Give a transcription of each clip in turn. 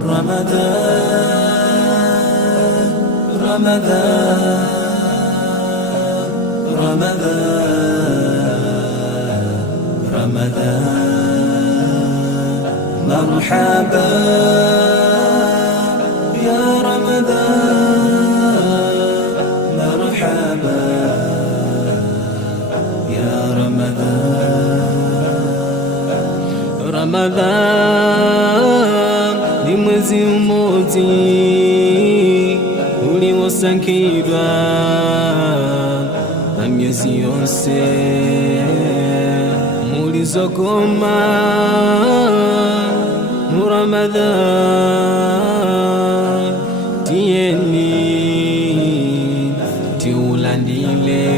رمضان رمضان رمضان رمضان مرحبا يا رمضان مرحبا يا رمضان رمضان ni mwezi mmoja uliosangirwa na miezi yose mulizokoma mu Ramadhan tieni tiulandile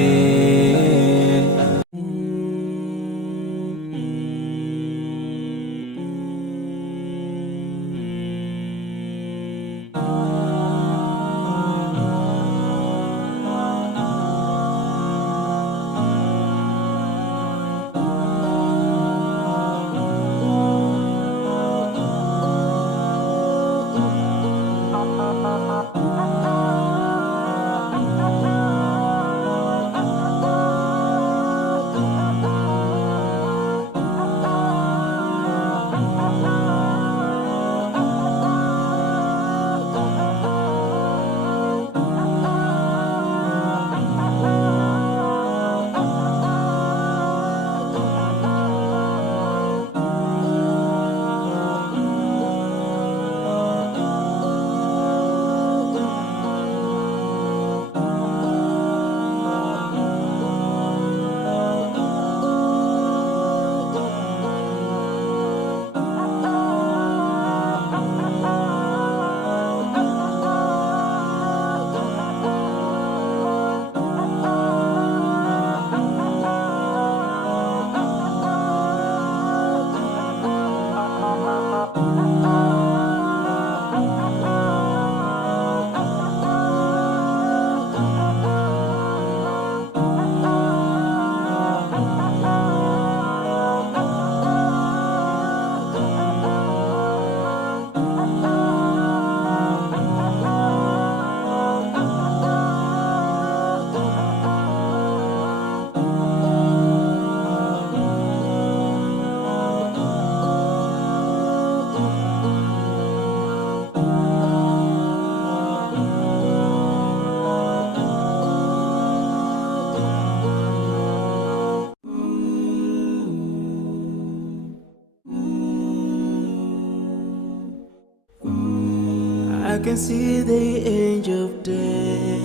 I can see the angel of death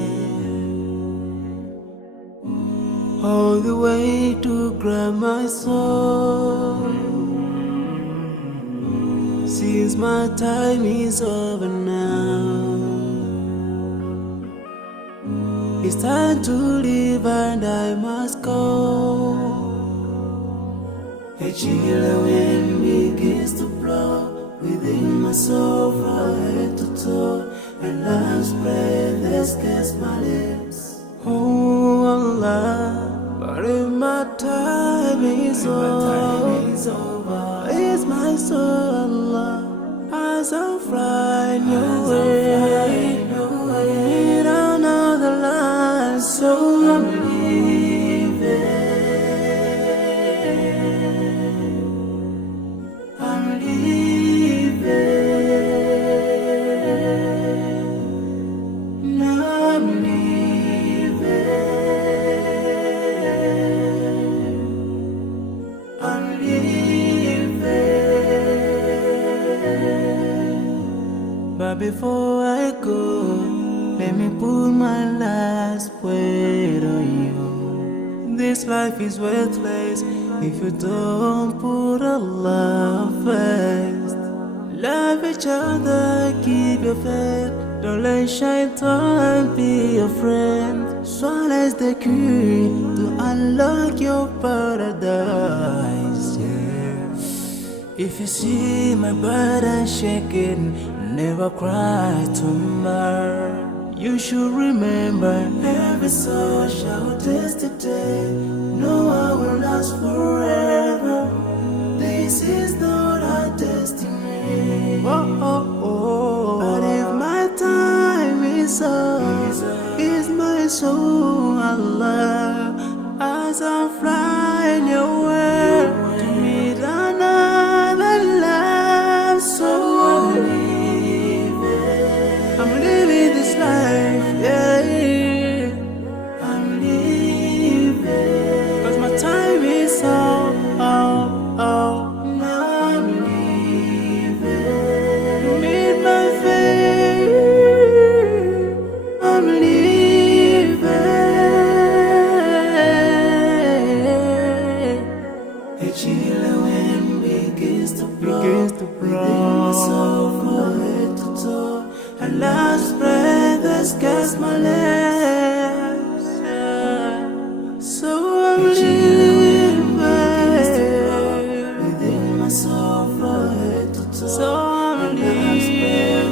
all the way to grab my soul. Since my time is over now, it's time to leave and I must go. A chilly wind begins to blow within my soul from head to toe, and love's breath escapes my lips. Oh Allah, but if my time is over, it's my soul, Allah, as I'm flying away in another life, so I'm leaving. But before I go, let me put my last word on you. This life is worthless if you don't put Allah first. Love each other, keep your faith. Don't let shaitan be your friend. Swallow's the key to unlock your paradise. Yeah. If you see my burden shaking, never cry tomorrow. You should remember, every soul shall taste the day. No one will last forever. This is not our destiny. Oh, oh, oh. scarce my lips. So I'm living within myself from head to toe. So I'm living.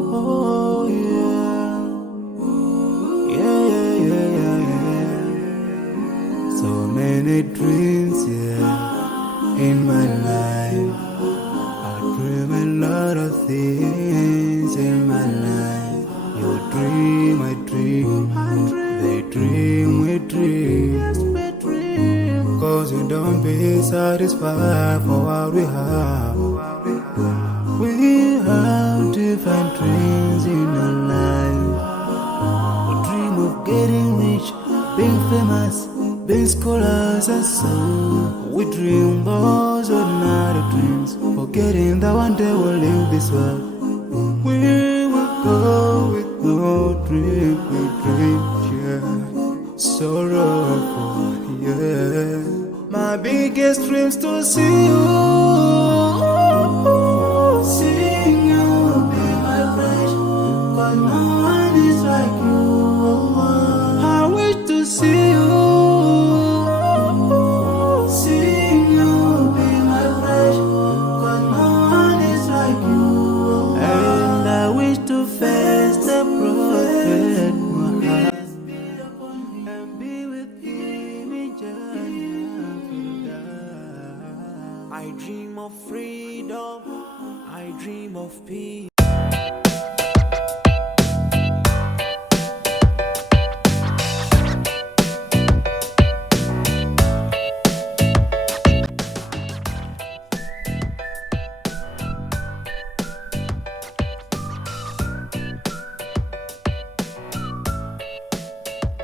Oh, yeah. So many dreams, yeah, in my life. I dream a lot of things in my life. You dream, I dream. They dream, we dream. Cause we don't be satisfied for what we have. We have different dreams in our life. We dream of getting rich, being famous, being scholars and so. We dream those ordinary dreams, forgetting that one day we'll leave this world. We will go with no dream, we dream, yeah. Sorrowful, yeah. My biggest dreams to see you. Seeing you be my friend, 'cause no one is like you. I wish to see you. Seeing you be my friend, 'cause no one is like you. And I wish to face the prophet Muhammad and be with him in Jannah. I dream of freedom, I dream of peace.